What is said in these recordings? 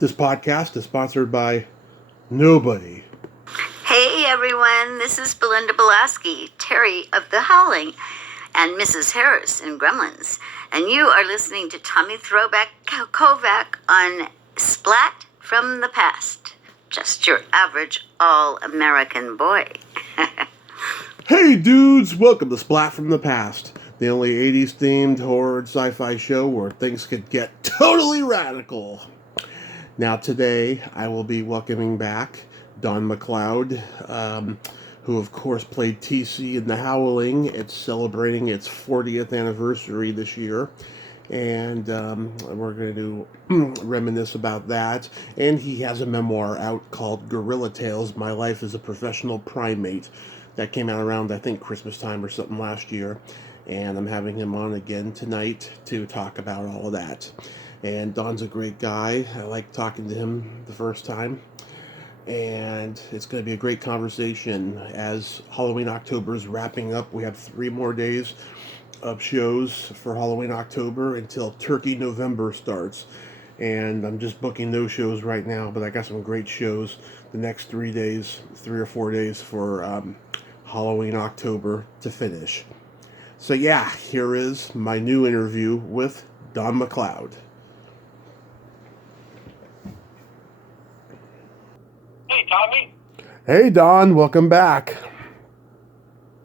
This podcast is sponsored by nobody. Hey everyone, this is Belinda Belaski, Terry of the Howling, and Mrs. Harris in Gremlins. And you are listening to Tommy Throwback Kovac on Splat from the Past. Just your average all-American boy. Hey dudes, welcome to Splat from the Past, the only 80s themed horror and sci-fi show where things could get totally radical. Now today I will be welcoming back Don McLeod, who of course played TC in The Howling. It's celebrating its 40th anniversary this year, and we're going to reminisce about that. And he has a memoir out called Gorilla Tales, My Life as a Professional Primate, that came out around, I think, Christmas time or something last year. And I'm having him on again tonight to talk about all of that. And Don's a great guy. I like talking to him the first time. And it's going to be a great conversation as Halloween October is wrapping up. We have 3 more days of shows for Halloween October until Turkey November starts. And I'm just booking those shows right now, but I got some great shows the next 3 days, 3 or 4 days for Halloween October to finish. So yeah, here is my new interview with Don McLeod. Hey, Tommy. Hey, Don. Welcome back.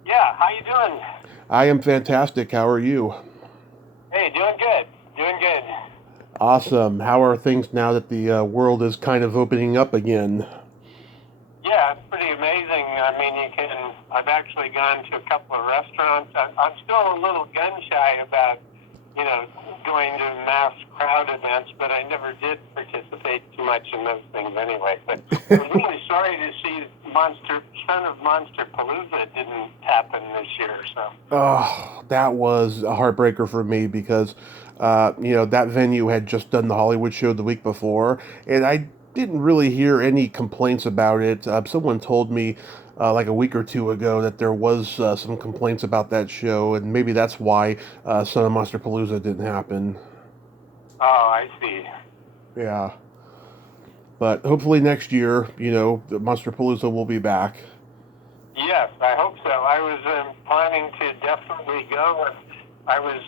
Yeah, how you doing? I am fantastic. How are you? Hey, doing good. Doing good. Awesome. How are things now that the world is kind of opening up again? Yeah, it's pretty amazing. I mean, I've actually gone to a couple of restaurants. I'm still a little gun-shy about, going to mass crowd events, but I never did participate too much in those things anyway. But I was really sorry to see Son of Monster Palooza didn't happen this year. So. Oh, that was a heartbreaker for me because, that venue had just done the Hollywood show the week before, and I didn't really hear any complaints about it. Someone told me like a week or two ago that there was some complaints about that show, and maybe that's why Son of Monster Palooza didn't happen. Oh, I see. Yeah. But hopefully next year, the Monster Palooza will be back. Yes, I hope so. I was planning to definitely go. I was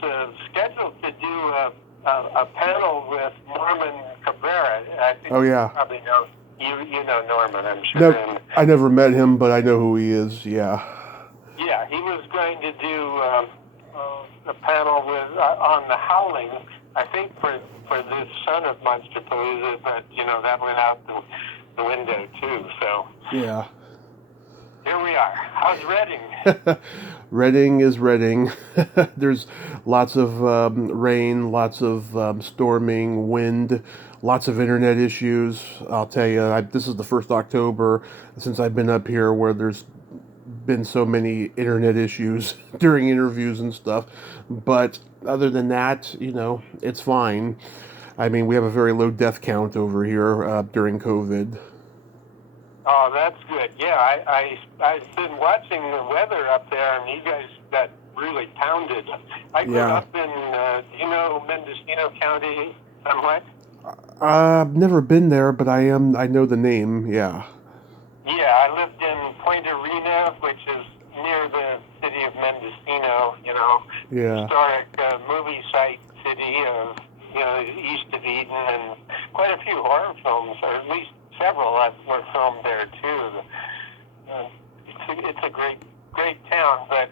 scheduled to do a panel with Norman Cabrera. I think Oh, yeah. You probably know. You know Norman, I'm sure. I never met him, but I know who he is, yeah. Yeah, he was going to do a panel with on the Howling, I think for this Son of Monster Palooza, but, that went out the window, too, so. Yeah. Here we are. How's Reading? Reading is Reading. There's lots of rain, lots of storming, wind, lots of internet issues. I'll tell you, this is the first October since I've been up here where there's been so many internet issues during interviews and stuff. But other than that, it's fine. I mean, we have a very low death count over here during COVID. Oh, that's good. Yeah, I've been watching the weather up there, and you guys got really pounded. I grew up in, Mendocino County, somewhat? I've never been there, but I know the name, yeah. Yeah, I lived in Point Arena, which is near the city of Mendocino, historic movie site city of, east of Eden, and quite a few horror films, or at least several that were filmed there too. It's a great town, but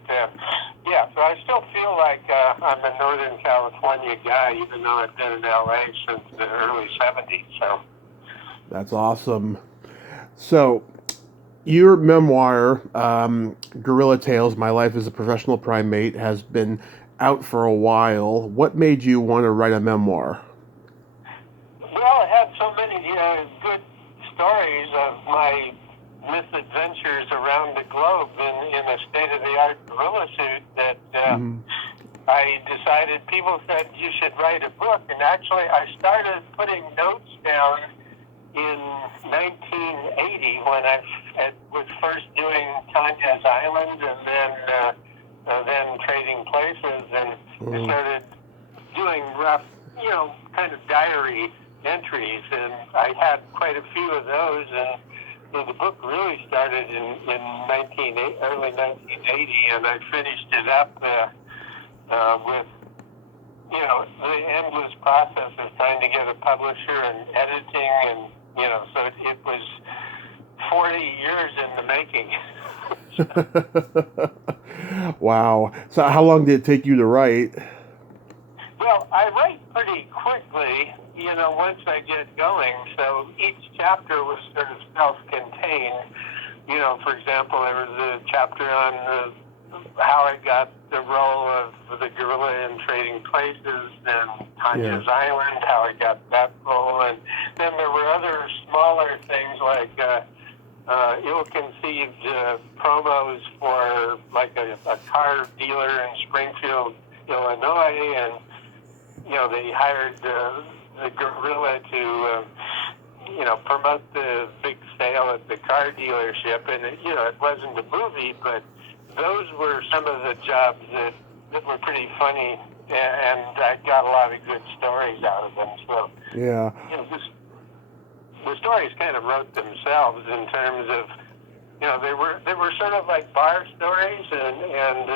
so I still feel like I'm a Northern California guy, even though I've been in LA since the early 70s. So that's awesome. So your memoir, Gorilla Tales, My Life as a Professional Primate, has been out for a while. What made you want to write a memoir? Well, I had so many good stories of my misadventures around the globe in a state-of-the-art gorilla suit that I decided people said you should write a book. And actually, I started putting notes down in 1980 when I was first doing Tanya's Island and then Trading Places, and I started doing rough, kind of diary entries, and I had quite a few of those, and so the book really started in early 1980, and I finished it up with, you know, the endless process of trying to get a publisher and editing, and, you know, so it was 40 years in the making. Wow. So how long did it take you to write? Well, I write pretty quickly, you know, once I get going. So each chapter was sort of self-contained. You know, for example, there was a chapter on how I got the role of the gorilla in Trading Places, and Tanya's Island, how I got that role. And then there were other smaller things like ill-conceived promos for like a car dealer in Springfield, Illinois, and you know, they hired the gorilla to promote the big sale at the car dealership, and it wasn't a movie, but those were some of the jobs that were pretty funny, and I got a lot of good stories out of them. So yeah. The stories kind of wrote themselves in terms of, they were sort of like bar stories, and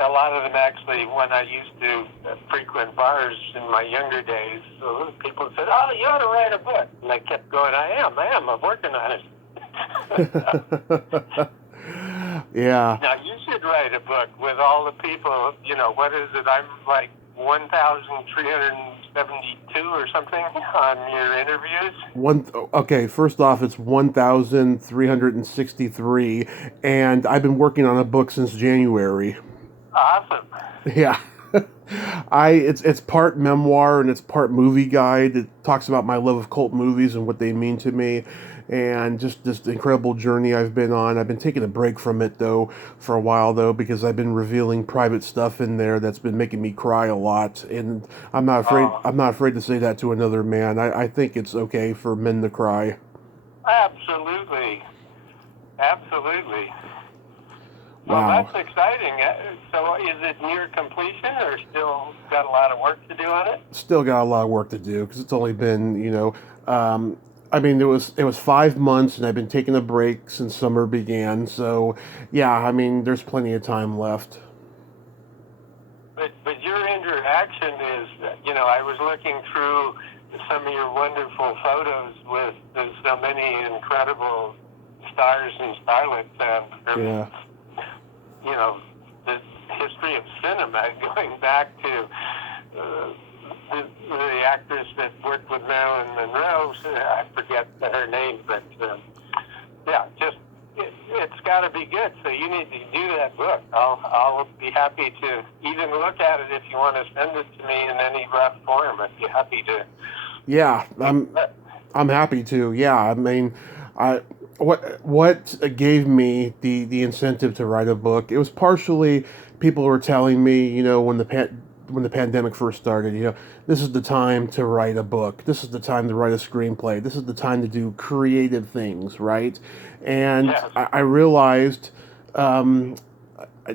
a lot of them actually, when I used to frequent bars in my younger days, so people said, "Oh, you ought to write a book," and I kept going, I'm working on it. Yeah. Now you should write a book with all the people. What is it? I'm like 1,372 or something on your interviews. Okay, first off, it's 1,363, and I've been working on a book since January. Awesome. Yeah. It's part memoir and it's part movie guide. It talks about my love of cult movies and what they mean to me, and just this incredible journey I've been on. I've been taking a break from it for a while because I've been revealing private stuff in there that's been making me cry a lot, and I'm not afraid. I'm not afraid to say that to another man. I think it's okay for men to cry. Absolutely. Wow. Well, that's exciting. So is it near completion, or still got a lot of work to do on it? Still got a lot of work to do because it's only been, it was 5 months, and I've been taking a break since summer began. So, yeah, there's plenty of time left. But your interaction is, I was looking through some of your wonderful photos with so many incredible stars and starlets. Yeah. The history of cinema, going back to the actress that worked with Marilyn Monroe. I forget her name, but it's got to be good. So you need to do that book. I'll be happy to even look at it if you want to send it to me in any rough form. I'd be happy to. Yeah, I'm happy to. Yeah, what gave me the incentive to write a book? It was partially people were telling me, when the pandemic first started, this is the time to write a book. This is the time to write a screenplay. This is the time to do creative things, right? And yes. I realized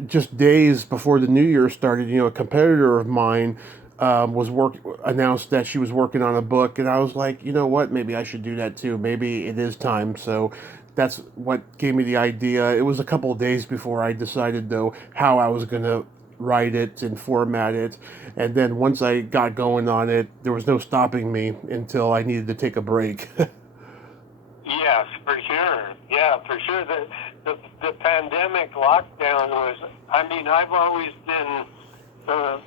just days before the new year started, a competitor of mine announced that she was working on a book, and I was like, you know what, maybe I should do that too. Maybe it is time. So that's what gave me the idea. It was a couple of days before I decided, though, how I was going to write it and format it. And then once I got going on it, there was no stopping me until I needed to take a break. Yes, for sure. Yeah, for sure. The pandemic lockdown was, I've always been a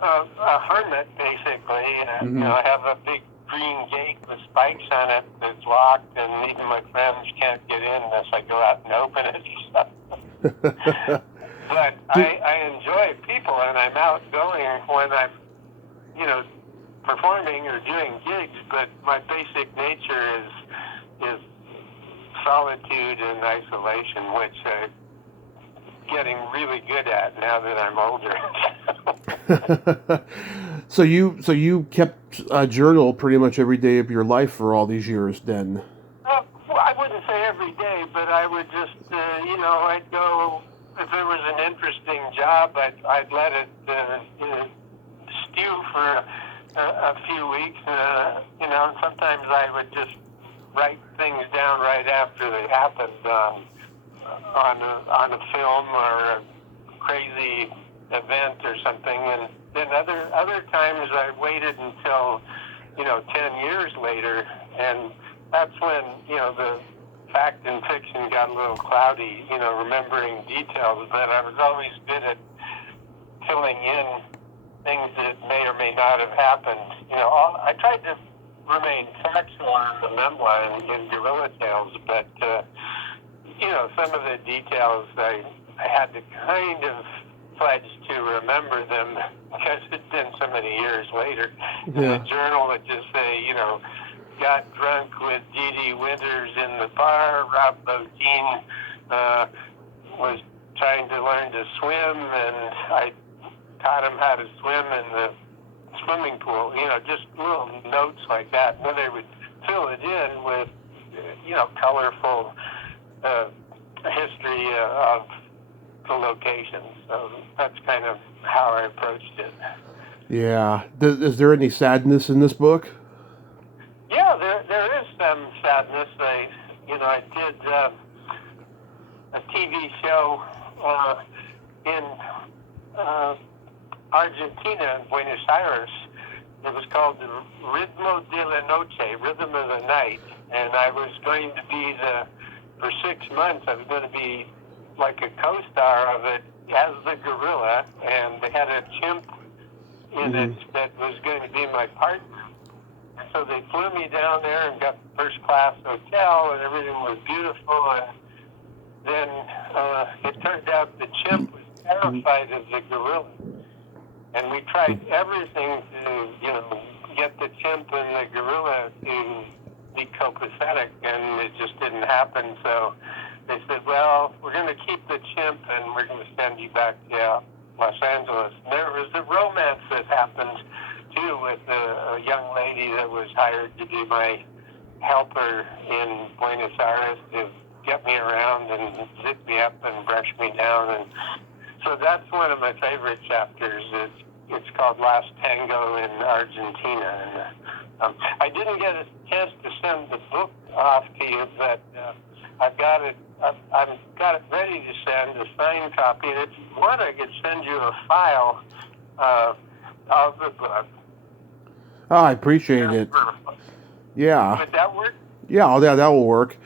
hermit, basically. Mm-hmm. I have a big green gate with spikes on it that's locked, and even my friends can't get in unless I go out and open it. But I enjoy people, and I'm outgoing when I'm, performing or doing gigs, but my basic nature is solitude and isolation, which I'm getting really good at now that I'm older. So you kept a journal pretty much every day of your life for all these years, then? Well, I wouldn't say every day, but I would just, I'd go, if there was an interesting job, I'd let it stew for a few weeks. Sometimes I would just write things down right after they happened on a film or a crazy event or something, and then other times I waited until 10 years later, and that's when the fact and fiction got a little cloudy, remembering details, but I was always good at filling in things that may or may not have happened. I tried to remain factual in the memoir in Guerrilla Tales, but some of the details I had to kind of pledge to remember them because it's been so many years later. In the journal, it just say, got drunk with Dee Dee Winters in the bar. Rob Bottin was trying to learn to swim, and I taught him how to swim in the swimming pool. Just little notes like that. And then they would fill it in with, colorful history of the locations. So that's kind of how I approached it. Yeah. Is there any sadness in this book? Yeah, there is some sadness. I did a TV show in Argentina, Buenos Aires. It was called the Ritmo de la Noche, Rhythm of the Night, and I was going to be for 6 months, I was going to be like a co-star of it as the gorilla, and they had a chimp in it that was going to be my partner. And so they flew me down there and got the first-class hotel, and everything was beautiful, and then it turned out the chimp was terrified of the gorilla. And we tried everything to, get the chimp and the gorilla to be copacetic, and it just didn't happen. So they said, well, we're going to keep the chimp, and we're going to send you back to Los Angeles. And there was a romance that happened, too, with a young lady that was hired to be my helper in Buenos Aires to get me around and zip me up and brush me down. And so that's one of my favorite chapters. It's called Last Tango in Argentina. And I didn't get a chance to send the book off to you, but I've got it ready to send, a signed copy. And if you want, I could send you a file of the book. Oh, I appreciate it. Yeah. Would that work? Yeah, that will work.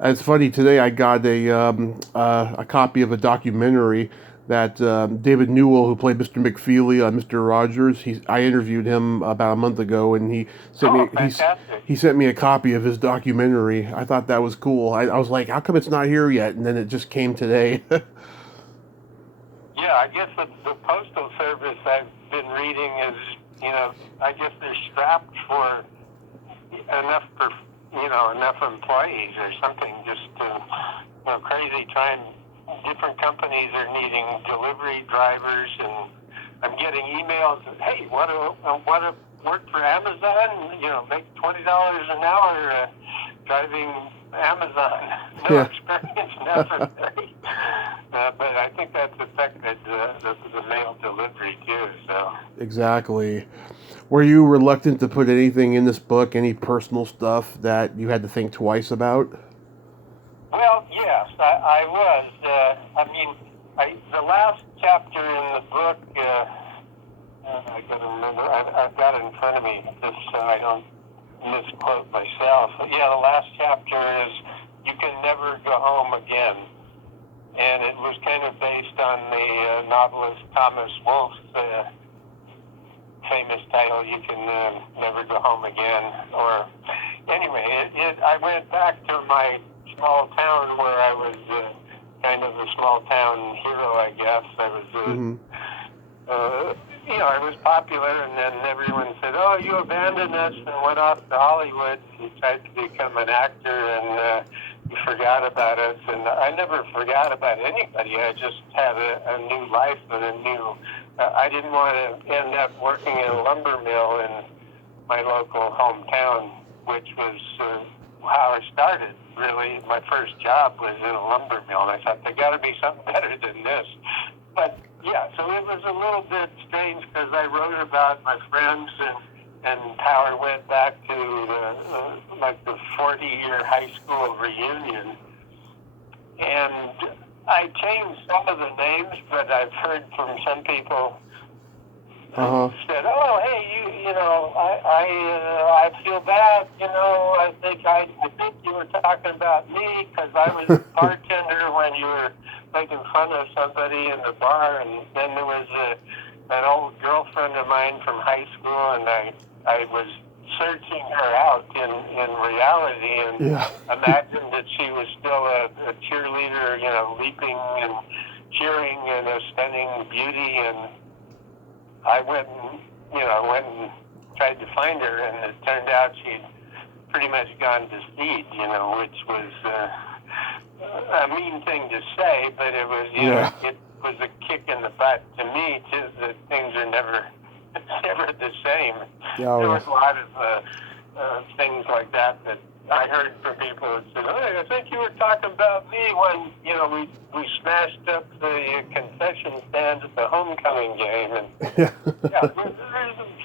It's funny, today I got a copy of a documentary that David Newell, who played Mr. McFeely on Mr. Rogers, I interviewed him about a month ago, and he sent me a copy of his documentary. I thought that was cool. I was like, how come it's not here yet? And then it just came today. Yeah, I guess the Postal Service I've been reading is, I guess they're strapped for enough employees or something. Just crazy time. Different companies are needing delivery drivers, and I'm getting emails that, hey, want to work for Amazon? Make $20 an hour driving Amazon. No experience necessary. But I think that's affected the mail delivery too. So Exactly. Were you reluctant to put anything in this book, any personal stuff that you had to think twice about? Well, yes, I was. The last chapter in the book, I got to remember, I've got it in front of me just so I don't misquote myself. But yeah, the last chapter is You Can Never Go Home Again. And it was kind of based on the novelist Thomas Wolfe's famous title, You Can Never Go Home Again. Or anyway, I went back to my small town where I was kind of a small town hero, I guess. I was, I was popular, and then everyone said, "Oh, you abandoned us and went off to Hollywood and tried to become an actor, and you forgot about us." And I never forgot about anybody. I just had a new life and a new. I didn't want to end up working in a lumber mill in my local hometown, which was how I started. Really, my first job was in a lumber mill, and I thought, there got to be something better than this. But yeah, so it was a little bit strange because I wrote about my friends and and power went back to the 40-year high school reunion. And I changed some of the names, but I've heard from some people who said, "Oh, hey, you know, I feel bad. You know, I think you were talking about me because I was a bartender when you were making fun of somebody in the bar." And then there was an old girlfriend of mine from high school, and I was searching her out in reality and imagined that she was still a cheerleader, you know, leaping and cheering and a stunning beauty. And I went and tried to find her, and it turned out she'd pretty much gone to seed, you know, which was a mean thing to say, but it was, you know, it was a kick in the butt to me, too, that things are never the same. There was a lot of things like that I heard from people that said, "Oh, I think you were talking about me when, you know, we smashed up the concession stand at the homecoming game." And there's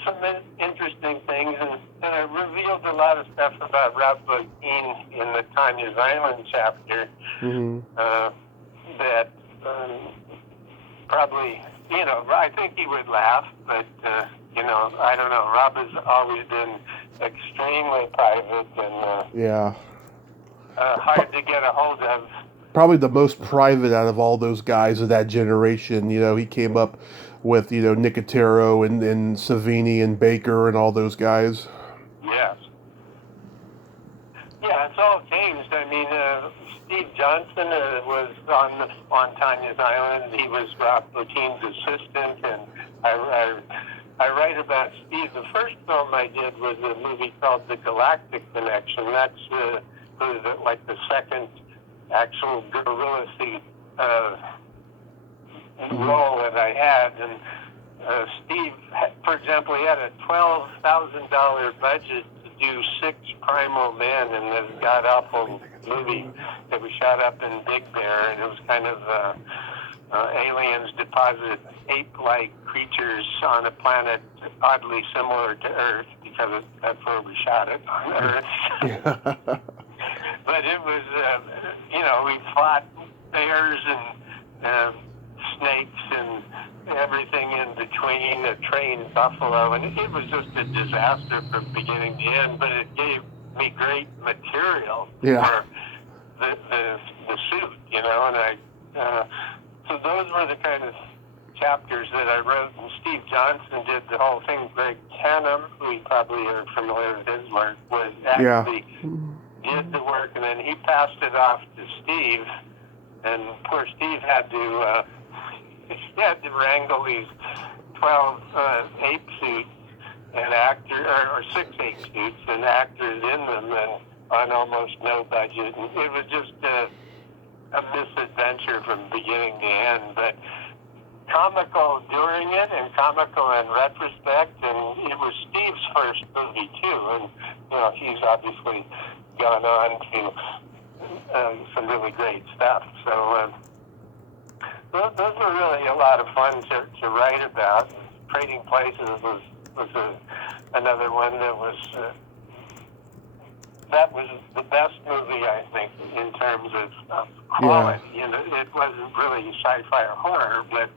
some interesting things, and it revealed a lot of stuff about Rob Bottin in the Tanya's Island chapter that probably, you know, I think he would laugh, but, you know, I don't know. Rob has always been extremely private and hard to get a hold of. Probably the most private out of all those guys of that generation. You know, he came up with, you know, Nicotero and Savini and Baker and all those guys. Yes. Yeah, it's all changed. I mean, Steve Johnson was on Tanya's Island. He was Rob Bottin's assistant, and I write about Steve. The first film I did was a movie called The Galactic Connection. That's like the second actual guerrilla suit role that I had. And Steve, for example, he had a $12,000 budget to do 6 Primal Men in this god-awful movie that was shot up in Big Bear, and it was kind of aliens deposit ape-like creatures on a planet oddly similar to Earth, because that's where we shot it, on Earth. But it was, you know, we fought bears and snakes and everything in between, a trained buffalo, and it was just a disaster from beginning to end, but it gave me great material for the suit, you know, and so those were the kind of chapters that I wrote, and Steve Johnson did the whole thing. Greg Canham, who you probably are familiar with his work, was actually did the work, and then he passed it off to Steve, and poor Steve had to wrangle these 12 ape suits and or 6 ape suits and actors in them, and on almost no budget. And it was just a misadventure from beginning to end, but comical during it and comical in retrospect. And it was Steve's first movie too, and you know, he's obviously gone on to some really great stuff. So those were really a lot of fun to write about. Trading Places was another one that was the best movie, I think, in terms of quality. You know, it wasn't really sci-fi or horror, but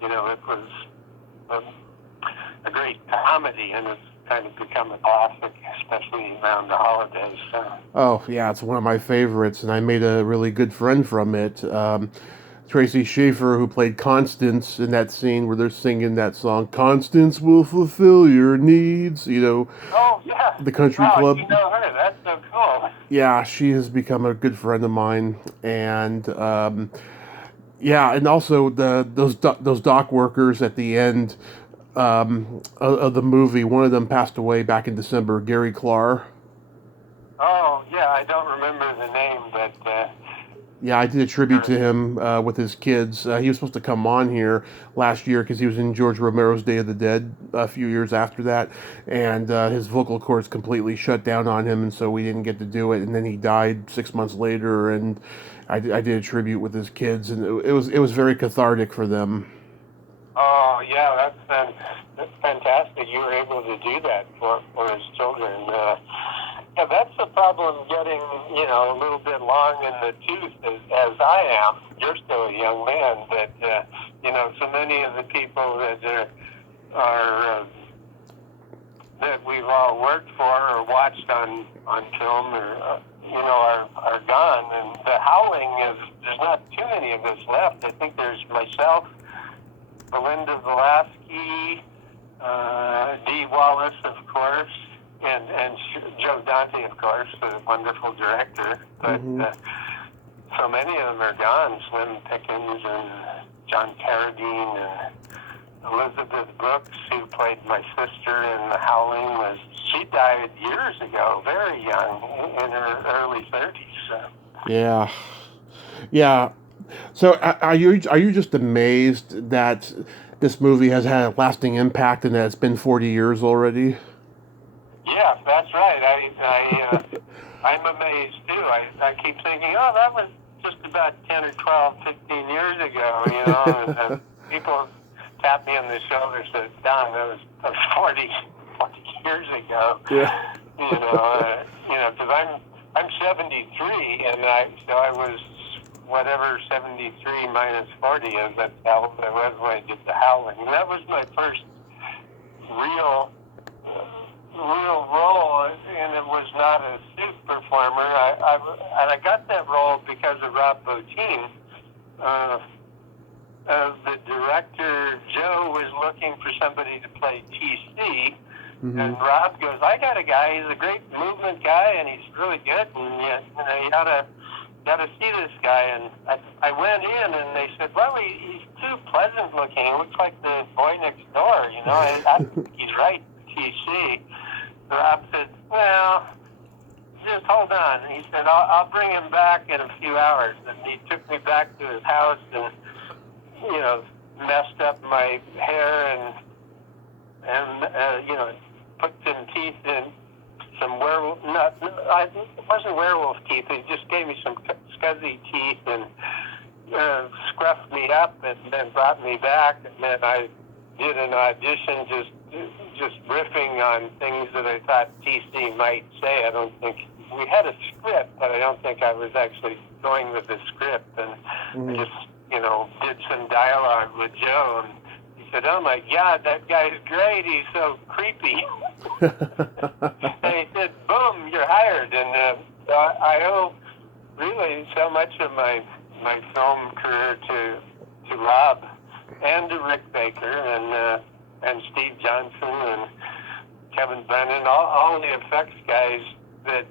you know, it was a great comedy, and it's kind of become a classic, especially around the holidays. Oh yeah, it's one of my favorites, and I made a really good friend from it. Tracy Schaefer, who played Constance in that scene where they're singing that song, "Constance will fulfill your needs," you know. Oh, yeah. The country club. You know her. That's so cool. Yeah, she has become a good friend of mine, and and also those dock workers at the end of the movie. One of them passed away back in December. Gary Clark. Oh yeah, I don't remember the name, but. Yeah, I did a tribute to him with his kids. He was supposed to come on here last year because he was in George Romero's Day of the Dead a few years after that, and his vocal cords completely shut down on him, and so we didn't get to do it. And then he died 6 months later, and I did a tribute with his kids, and it was very cathartic for them. Oh yeah, fantastic you were able to do that for his children. Yeah, that's the problem, getting, a little bit long in the tooth as I am. You're still a young man, but, so many of the people that are that we've all worked for or watched on film or, are gone. And the Howling there's not too many of us left. I think there's myself, Belinda Velasky, Dee Wallace, of course, and Joe Dante, of course, the wonderful director. But so many of them are gone. Slim Pickens and John Carradine and Elizabeth Brooks, who played my sister in The Howling, she died years ago, very young, in her early 30s. So. Yeah. So are you just amazed that this movie has had a lasting impact and that it's been 40 years already? Yeah, that's right. I'm amazed too. I keep thinking, that was just about 10 or 12, 15 years ago, and people tapped me on the shoulder and said, Don, that was 40 years ago. Yeah. Because I'm 73, and I was whatever 73 minus 40 is. That's how I was when I did The Howling. And that was my first real role, and it was not a suit performer. I got that role because of Rob Bottin. The director, Joe, was looking for somebody to play TC, and Rob goes, I got a guy, he's a great movement guy, and he's really good, and you gotta see this guy. And I went in, and they said, well, he's too pleasant looking, he looks like the boy next door, I think he's right, TC. Rob said, well, just hold on. He said, I'll bring him back in a few hours. And he took me back to his house and, messed up my hair and put some teeth in, some werewolf, it wasn't werewolf teeth. He just gave me some scuzzy teeth and scruffed me up and then brought me back. And then I did an audition just riffing on things that I thought TC might say. I don't think we had a script, but I don't think I was actually going with the script. And I just, did some dialogue with Joe, and he said, oh my God, that guy's great. He's so creepy. And he said, boom, you're hired. And so I owe really so much of my film career to Rob and to Rick Baker and Steve Johnson and Kevin Brennan, all the effects guys that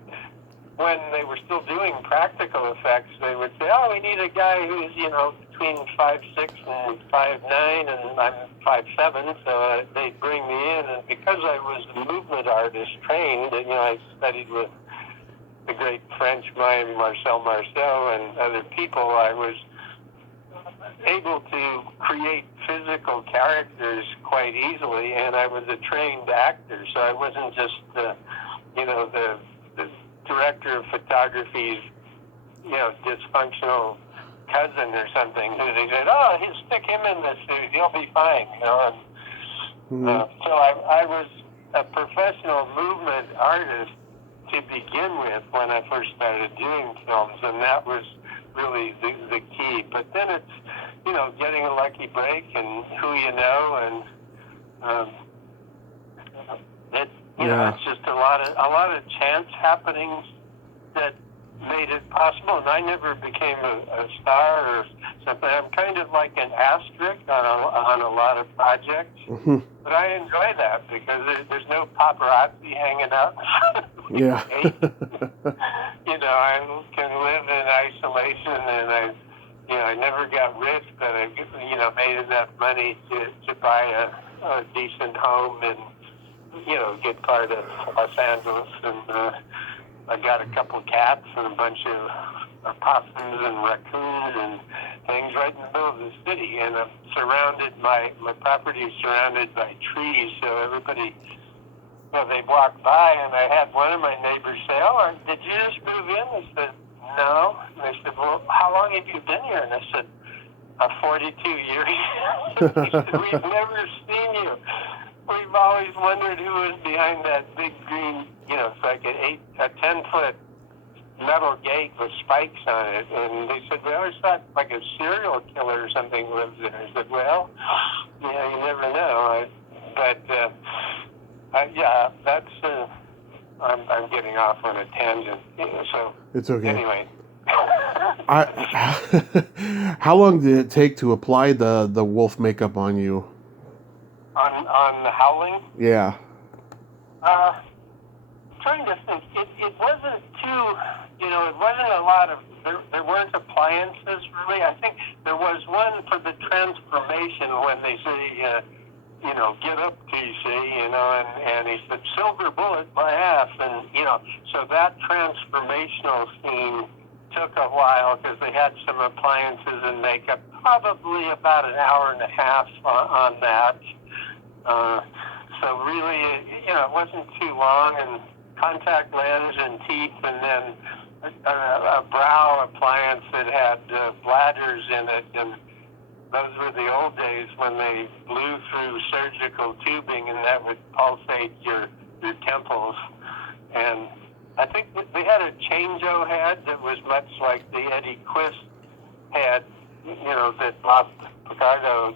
when they were still doing practical effects, they would say, we need a guy who's, between 5'6" and 5'9", and I'm 5'7", so they'd bring me in. And because I was a movement artist trained, and, I studied with the great French mime Marcel Marceau and other people, I was able to create physical characters quite easily, and I was a trained actor, so I wasn't just the director of photography's, dysfunctional cousin or something who they said, stick him in the suit, he'll be fine, So I was a professional movement artist to begin with when I first started doing films, and that was really the key. But then it's, getting a lucky break and who you know, and it's just a lot of chance happenings that made it possible. And I never became a star or something. I'm kind of like an asterisk on a lot of projects, but I enjoy that because there's no paparazzi hanging out. Yeah. I can live in isolation, and I never got rich, but I made enough money to buy a decent home and get part of Los Angeles, and I got a couple cats and a bunch of opossums and raccoons and things right in the middle of the city, and I'm surrounded. My property is surrounded by trees, so everybody, they walk by, and I had one of my neighbors say, did you just move in? I said, no. And they said, well, how long have you been here? And I said, 42 years. He said, we've never seen you. wondered who was behind that big green, it's like a 10-foot metal gate with spikes on it. And they said, we always thought like a serial killer or something lives there. I said, well, you never know. I'm getting off on a tangent. So it's okay. Anyway. How long did it take to apply the wolf makeup on you? On the Howling? Yeah. Trying to think. It wasn't too, it wasn't a lot of, there weren't appliances really. I think there was one for the transformation when they say, get up, TC, and he said, silver bullet by half. And, so that transformational scene took a while because they had some appliances and makeup, probably about an hour and a half on that. So really, it wasn't too long, and contact lens and teeth, and then a brow appliance that had bladders in it, and those were the old days when they blew through surgical tubing, and that would pulsate your temples. And I think they had a change-o head that was much like the Eddie Quist head, that Bob Picardo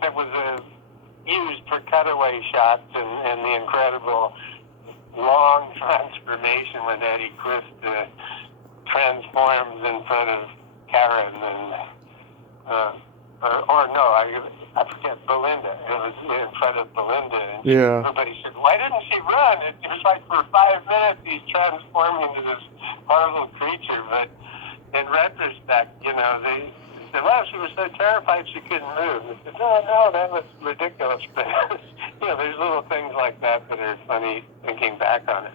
that was used for cutaway shots and the incredible long transformation when Eddie Quist transforms in front of Karen I forget, Belinda. It was in front of Belinda. And everybody said, why didn't she run? It was like for 5 minutes he's transforming into this horrible creature. But in retrospect, they said, well, she was so terrified she couldn't move. I said, no, that was ridiculous. But, there's little things like that are funny thinking back on it.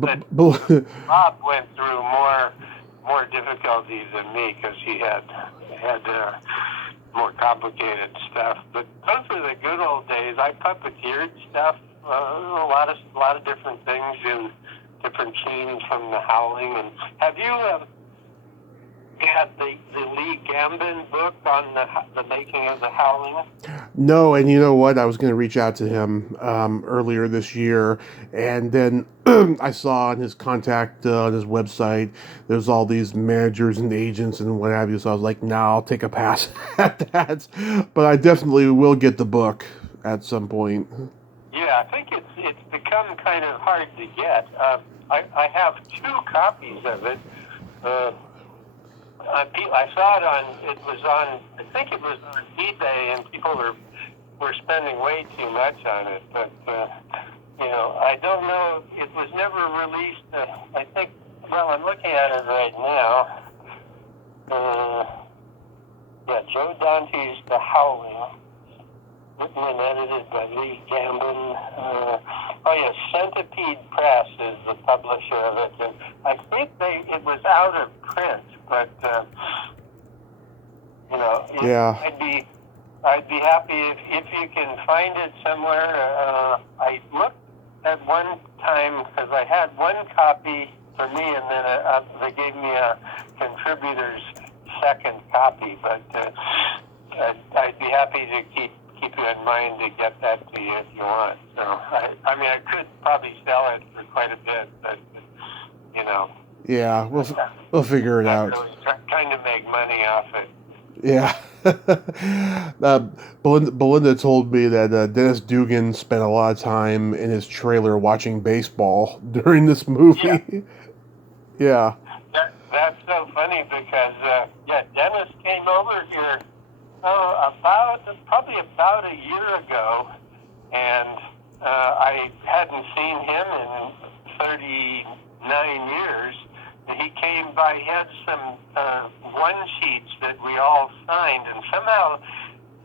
But Bob went through more difficulties than me because he had more complicated stuff. But those were the good old days. I puppeteered stuff, a lot of different things in different scenes from the Howling. And have you had the Lee Gambin book on the making of the Howling? No, and you know what? I was going to reach out to him earlier this year, and then I saw on his contact on his website, there's all these managers and agents and what have you, so I was like, I'll take a pass at that. But I definitely will get the book at some point. Yeah, I think it's become kind of hard to get. I have 2 copies of it. I saw it I think it was on eBay, and people were spending way too much on it. But, I don't know. It was never released. I think, I'm looking at it right now. Joe Dante's The Howling, written and edited by Lee Gambin. Centipede Press is the publisher of it. And I think it was out of print, but, I'd be happy if you can find it somewhere. I looked at one time because I had one copy for me, and then they gave me a contributor's second copy. But I'd be happy to keep you in mind to get that to you if you want. So I could probably sell it for quite a bit, but Yeah, we'll figure it out. Really trying to make money off it. Yeah. Belinda told me that Dennis Dugan spent a lot of time in his trailer watching baseball during this movie. Yeah. That's so funny because, Dennis came over here probably about a year ago, and I hadn't seen him in 39 years. He came by, he had some one-sheets that we all signed, and somehow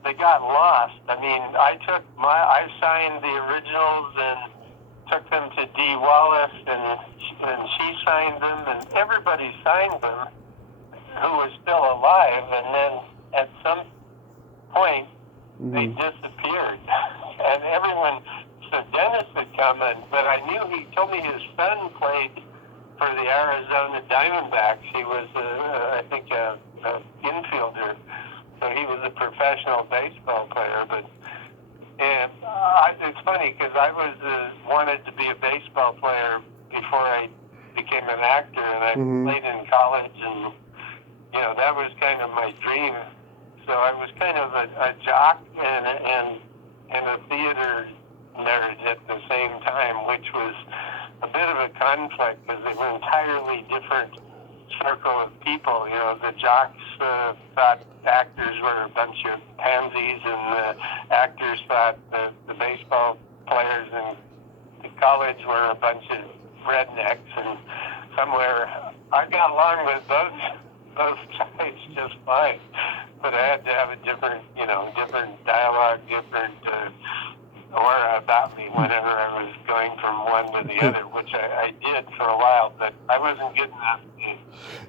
they got lost. I signed the originals and took them to Dee Wallace, and she signed them, and everybody signed them who was still alive, and then at some point, they disappeared. And everyone, so Dennis had come in, but I knew, he told me his son played for the Arizona Diamondbacks. He was, I think, a infielder. So he was a professional baseball player. But And it's funny because I was wanted to be a baseball player before I became an actor, and I played in college, and that was kind of my dream. So I was kind of a jock and a theater nerd at the same time, which was a bit of a conflict because they were entirely different circle of people. The jocks thought actors were a bunch of pansies, and the actors thought the baseball players in the college were a bunch of rednecks. And somewhere I got along with both sides just fine, but I had to have a different dialogue, different aura about me whenever I was going from one to the other, which I did for a while, but I wasn't good enough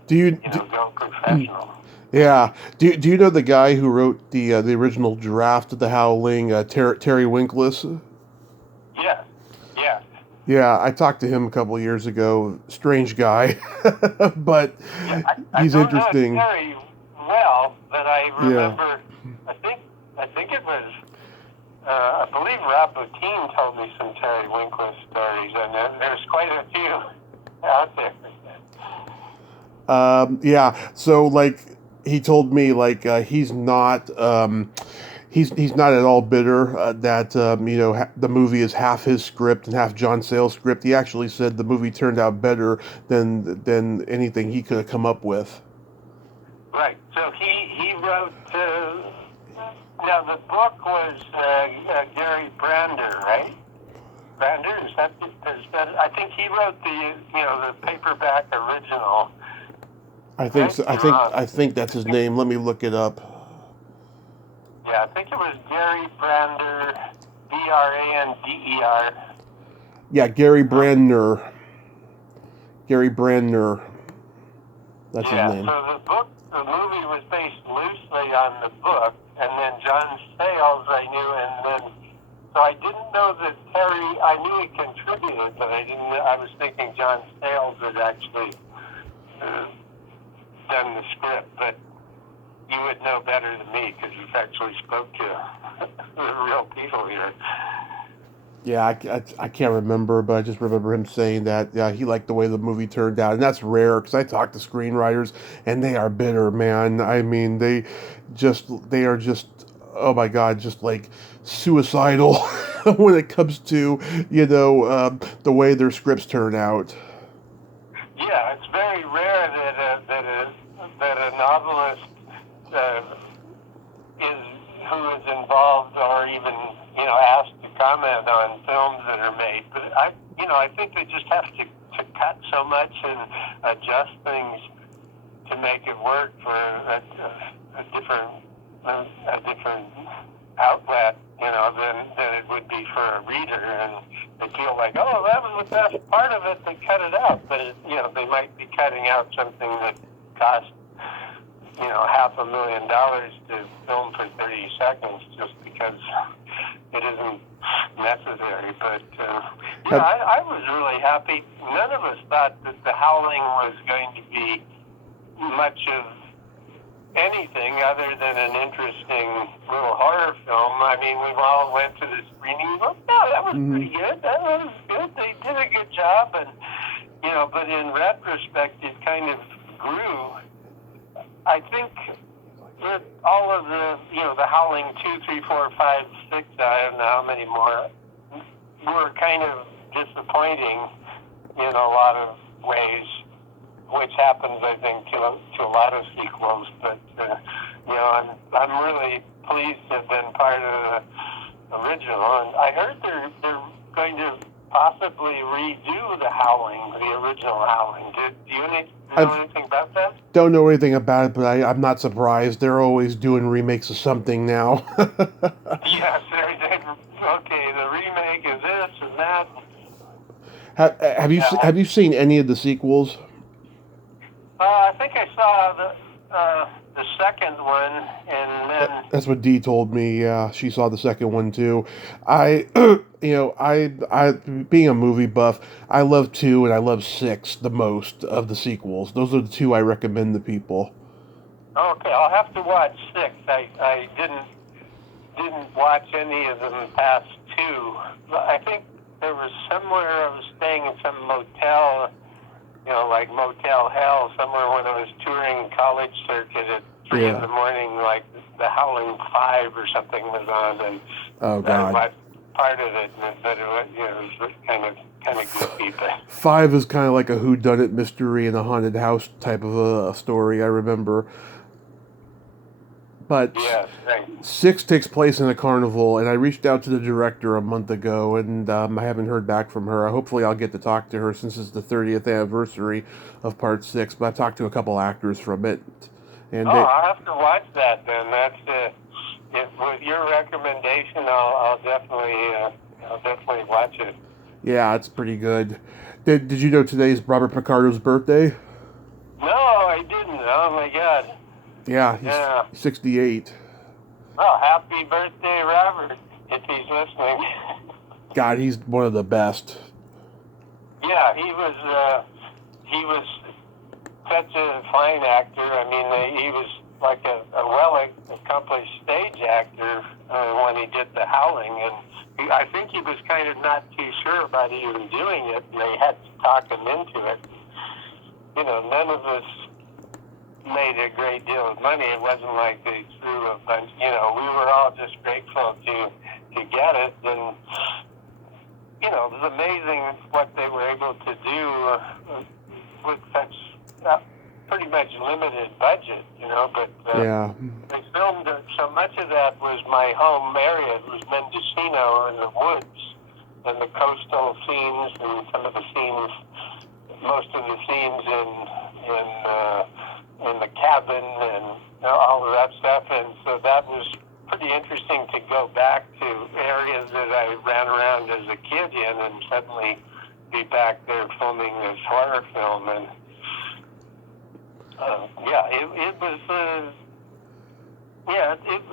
to go professional. Yeah. Do you know the guy who wrote the original draft of the Howling, Terry Winkless? Yeah. Yeah, I talked to him a couple of years ago. Strange guy, but he's interesting. I don't know Terry well, but I remember. Yeah. I think it was. I believe Rob Bottin told me some Terry Winkless stories, and there's quite a few out there. Yeah. So he told me he's not. He's not at all bitter that the movie is half his script and half John Sayles' script. He actually said the movie turned out better than anything he could have come up with. Right. So he wrote. Now the book was Gary Brander, right? Brander, is that? I think he wrote the paperback original. I think so. I think that's his name. Let me look it up. Yeah, I think it was Gary Brander, Brander. Yeah, Gary Brandner. Gary Brandner. That's his name. So the movie was based loosely on the book, and then John Sayles I knew, and then so I didn't know that Terry. I knew he contributed, but I was thinking John Sayles had actually done the script, but. You would know better than me because you've actually spoke to the real people here. Yeah, I can't remember, but I just remember him saying that he liked the way the movie turned out, and that's rare because I talk to screenwriters and they are bitter, man. I mean, they are just oh my god, just like suicidal when it comes to the way their scripts turn out. Yeah, it's very rare that a novelist. Who is involved or even asked to comment on films that are made, but I think they just have to cut so much and adjust things to make it work for a different outlet than it would be for a reader, and they feel like, oh, that was the best part of it, they cut it out, but they might be cutting out something that cost $500,000 to film for 30 seconds just because it isn't necessary. But I was really happy. None of us thought that The Howling was going to be much of anything other than an interesting little horror film. I mean, we all went to the screening and go, yeah, that was pretty good. That was good. They did a good job. And, but in retrospect, it kind of grew. I think that all of the Howling 2, 3, 4, 5, 6, I don't know how many more, were kind of disappointing in a lot of ways, which happens, I think, to a lot of sequels. But, I'm really pleased to have been part of the original. And I heard they're going to possibly redo the Howling, the original Howling. Do you know anything about that? Don't know anything about it, but I'm not surprised. They're always doing remakes of something now. Yes, okay, the remake is this and that. Have you seen any of the sequels? I think I saw the second one, and then that's what Dee told me. Yeah, she saw the second one too. I being a movie buff, I love 2 and I love 6 the most of the sequels. Those are the 2 I recommend to people. Okay, I'll have to watch 6. I didn't didn't watch any of them past 2. I think there was somewhere I was staying in some motel, like Motel Hell, somewhere when I was touring college circuit at 3 in the morning, like the Howling 5 or something was on, and oh God, I watched part of it, but it was, it was kind of goofy. But 5 is kind of like a whodunit mystery in a haunted house type of a story, I remember. But yes, right. 6 takes place in a carnival, and I reached out to the director a month ago, and I haven't heard back from her. Hopefully I'll get to talk to her since it's the 30th anniversary of Part 6, but I talked to a couple actors from it. And I'll have to watch that then. That's with your recommendation, I'll definitely watch it. Yeah, it's pretty good. Did you know today's Robert Picardo's birthday? No, I didn't. Oh my God. Yeah, he's 68. Oh, happy birthday, Robert, if he's listening. God, he's one of the best. Yeah, he was such a fine actor. I mean, he was like a well-accomplished stage actor when he did The Howling, and I think he was kind of not too sure about even doing it, and they had to talk him into it. None of us made a great deal of money. It wasn't like they threw a bunch. We were all just grateful to get it, and it was amazing what they were able to do with such pretty much limited budget, but they filmed it. So much of that was my home area. It was Mendocino in the woods, and the coastal scenes, and some of the scenes, most of the scenes in the cabin, and all of that stuff. And so that was pretty interesting to go back to areas that I ran around as a kid in, and suddenly be back there filming this horror film. And it was.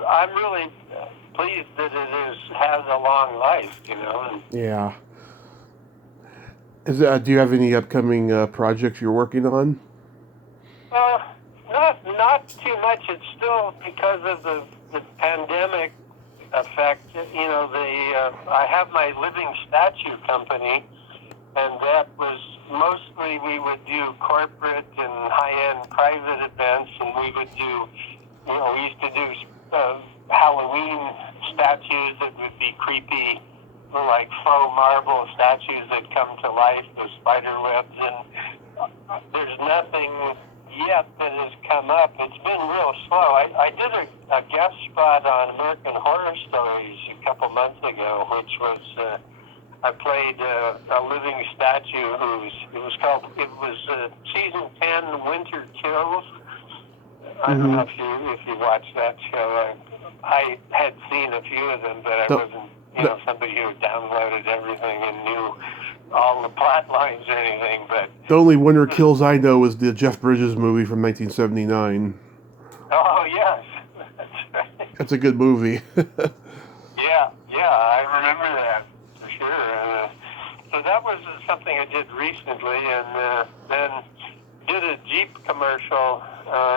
I'm really pleased that it has a long life. Yeah. Do you have any upcoming projects you're working on? Not too much. It's still because of the pandemic effect. I have my living statue company, and that was mostly we would do corporate and high-end private events, and we would do, we used to do Halloween statues that would be creepy, like faux marble statues that come to life with spider webs, and there's nothing yet that has come up. It's been real slow. I did a guest spot on American Horror Stories a couple months ago, which was I played a living statue it was season 10, Winter Kills. I don't know if you watched that show. I had seen a few of them, but I wasn't somebody who downloaded everything and knew all the plot lines or anything. But the only Winter Kills I know is the Jeff Bridges movie from 1979. Oh yes, that's right. That's a good movie. Yeah, I remember that for sure. So that was something I did recently, and then did a Jeep commercial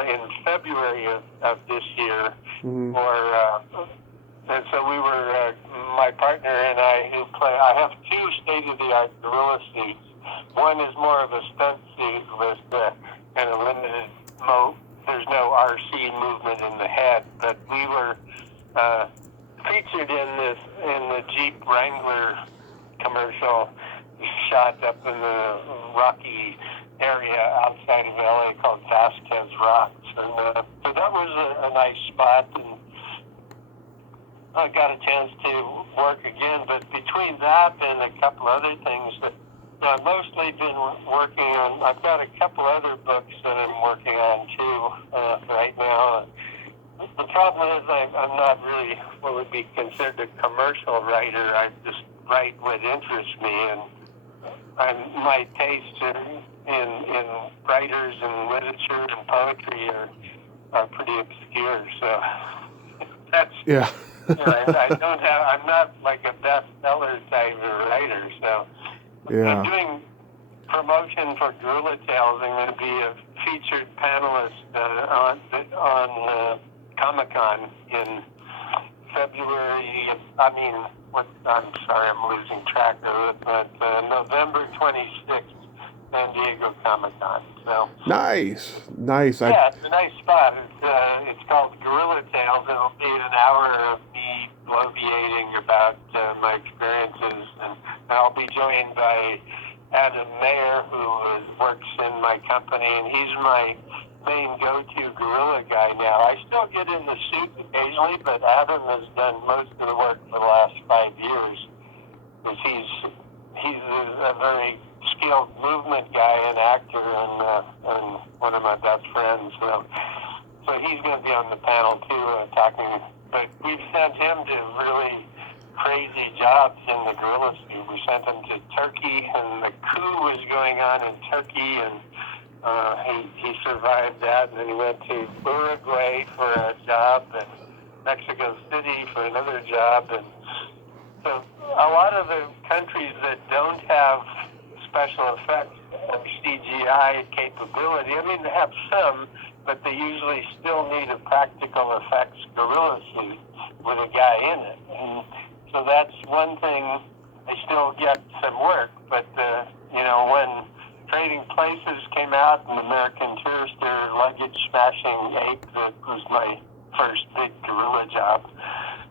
in February of this year. And so we were, my partner and I have 2 state-of-the-art gorilla suits. One is more of a stunt suit with kind of limited there's no RC movement in the head, but we were featured in the Jeep Wrangler commercial shot up in the rocky area outside of LA called Vasquez Rocks. And so that was a nice spot, and I got a chance to work again. But between that and a couple other things that I've mostly been working on, I've got a couple other books that I'm working on too right now. The problem is I'm not really what would be considered a commercial writer. I just write what interests me, and my tastes in writers and literature and poetry are pretty obscure. So that's I'm not like a bestseller type of writer. So I'm doing promotion for Gorilla Tales. I'm going to be a featured panelist on Comic-Con in February, I'm sorry, I'm losing track of it, but November 26th, San Diego Comic-Con. So Nice. Yeah, it's a nice spot. It's called Gorilla Tales. It'll be an hour of me bloviating about my experiences, and I'll be joined by Adam Mayer, who works in my company, and he's my main go-to gorilla guy now. I still get in the suit occasionally, but Adam has done most of the work for the last 5 years, because he's a very skilled movement guy and actor, and one of my best friends. So he's going to be on the panel too, talking. But we've sent him to really crazy jobs in the gorilla suit. We sent him to Turkey, and the coup was going on in Turkey, and he survived that. And then he went to Uruguay for a job, and Mexico City for another job, and so a lot of the countries that don't have special effects and CGI capability, I mean, they have some, but they usually still need a practical effects gorilla suit with a guy in it. And so that's one thing. They still get some work, but, when Trading Places came out and American Tourister luggage smashing ape, that was my first big gorilla job.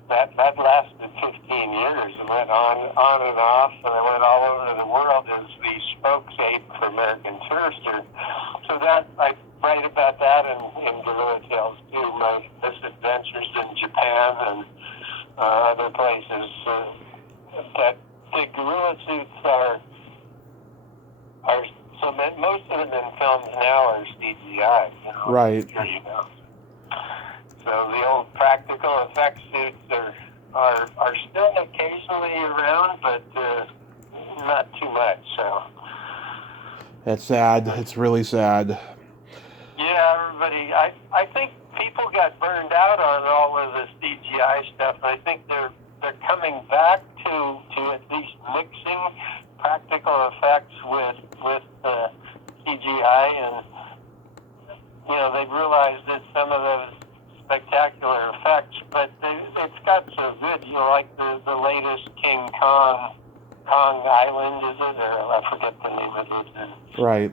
That lasted 15 years. It went on and off, and I went all over the world as the spokes-ape for American Tourister. So that I write about that in Gorilla Tales too. My misadventures in Japan and other places. That the gorilla suits are so most of them in films now are CGI. Right. So the old practical effects suits are still occasionally around, but not too much. So that's sad. It's really sad. Yeah, everybody. I think people got burned out on all of the CGI stuff. I think they're coming back to at least mixing practical effects with CGI, and they've realized that some of those spectacular effects, but it's got so good. Like the latest King Kong Island, is it? Or I forget the name of it. Right.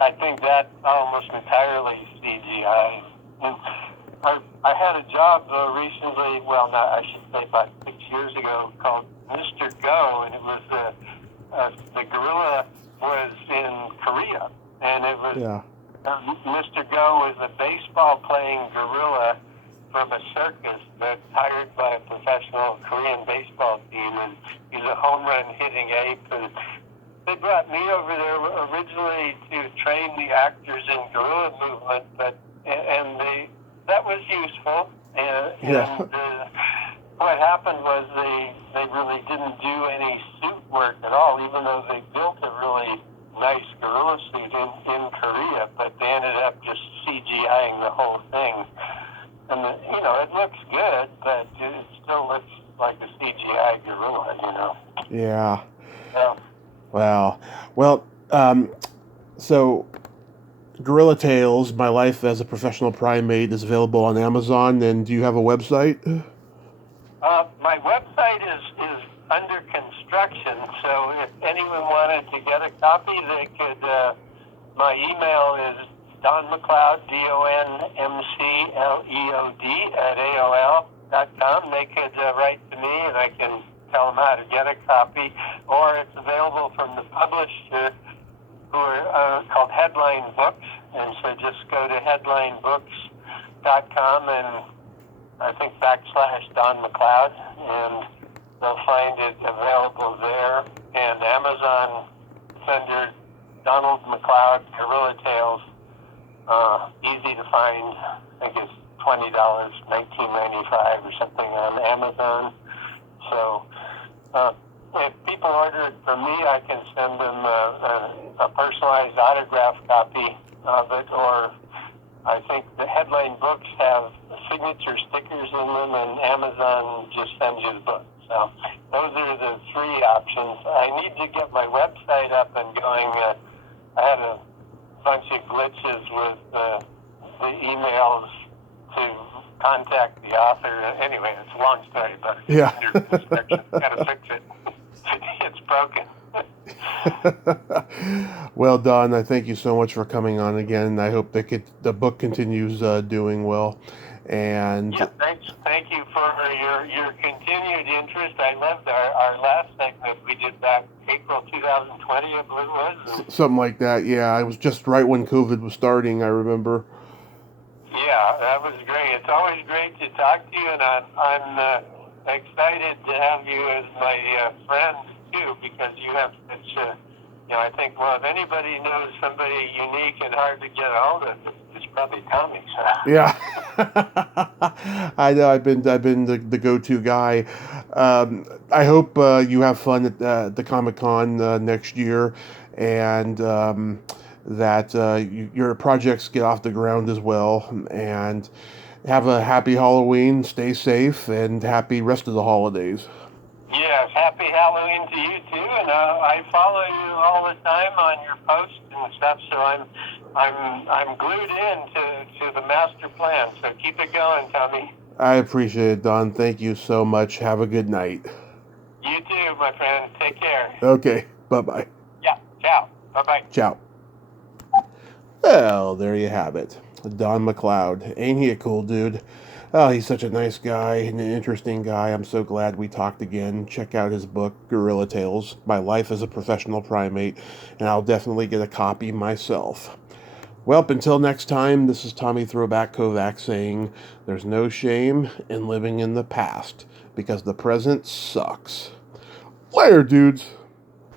I think that almost entirely CGI. And I had a job recently, I should say about 6 years ago, called Mr. Go, and it was the gorilla was in Korea, and it was Mr. Go was a baseball-playing gorilla from a circus that's hired by a professional Korean baseball team, and he's a home run hitting ape. And they brought me over there originally to train the actors in gorilla movement, that was useful. And what happened was they really didn't do any suit work at all, even though they built a really nice gorilla suit in Korea, but they ended up just CGIing the whole thing. And it looks good, but it still looks like a CGI gorilla, Yeah. Yeah. Wow. Well, so Gorilla Tales, My Life as a Professional Primate, is available on Amazon. And do you have a website? My website is under construction, so if anyone wanted to get a copy, they could. My email is Don McLeod, DonMcleod @AOL.com. They could write to me, and I can tell them how to get a copy, or it's available from the publisher, who are called Headline Books, and so just go to headlinebooks.com and I think /Don McLeod, and they'll find it available there. And Amazon, under Donald McLeod, Gorilla Tales, easy to find. I think it's $20, $19.95 or something on Amazon. So if people order it from me, I can send them a personalized autograph copy of it, or I think the Headline Books have signature stickers in them, and Amazon just sends you the book. So those are the three options. I need to get my website up and going. I had a bunch of glitches with the emails to contact the author. Anyway, it's a long story, but yeah. Gotta fix it. It's broken. Well, Don, I thank you so much for coming on again. I hope the book continues doing well. And yeah, thanks. Thank you for your continued interest. I loved our last segment we did back April 2020, I believe it was. Something like that. Yeah, it was just right when COVID was starting, I remember. Yeah, that was great. It's always great to talk to you, and I'm excited to have you as my friend too, because you have such I think, well, if anybody knows somebody unique and hard to get a hold of, it's probably Tommy. So. Yeah, I know. I've been the go-to guy. I hope you have fun at the Comic-Con next year, and that your projects get off the ground as well. And have a happy Halloween. Stay safe, and happy rest of the holidays. Yes, happy Halloween to you too, and I follow you all the time on your posts and stuff. So I'm glued in to the master plan. So keep it going, Tommy. I appreciate it, Don. Thank you so much. Have a good night. You too, my friend. Take care. Okay. Bye-bye. Yeah. Ciao. Bye-bye. Ciao. Well, there you have it. Don McLeod. Ain't he a cool dude? Oh, he's such a nice guy and an interesting guy. I'm so glad we talked again. Check out his book, Gorilla Tales, My Life as a Professional Primate, and I'll definitely get a copy myself. Well, until next time, this is Tommy Throwback Kovac saying, there's no shame in living in the past, because the present sucks. Later, dudes.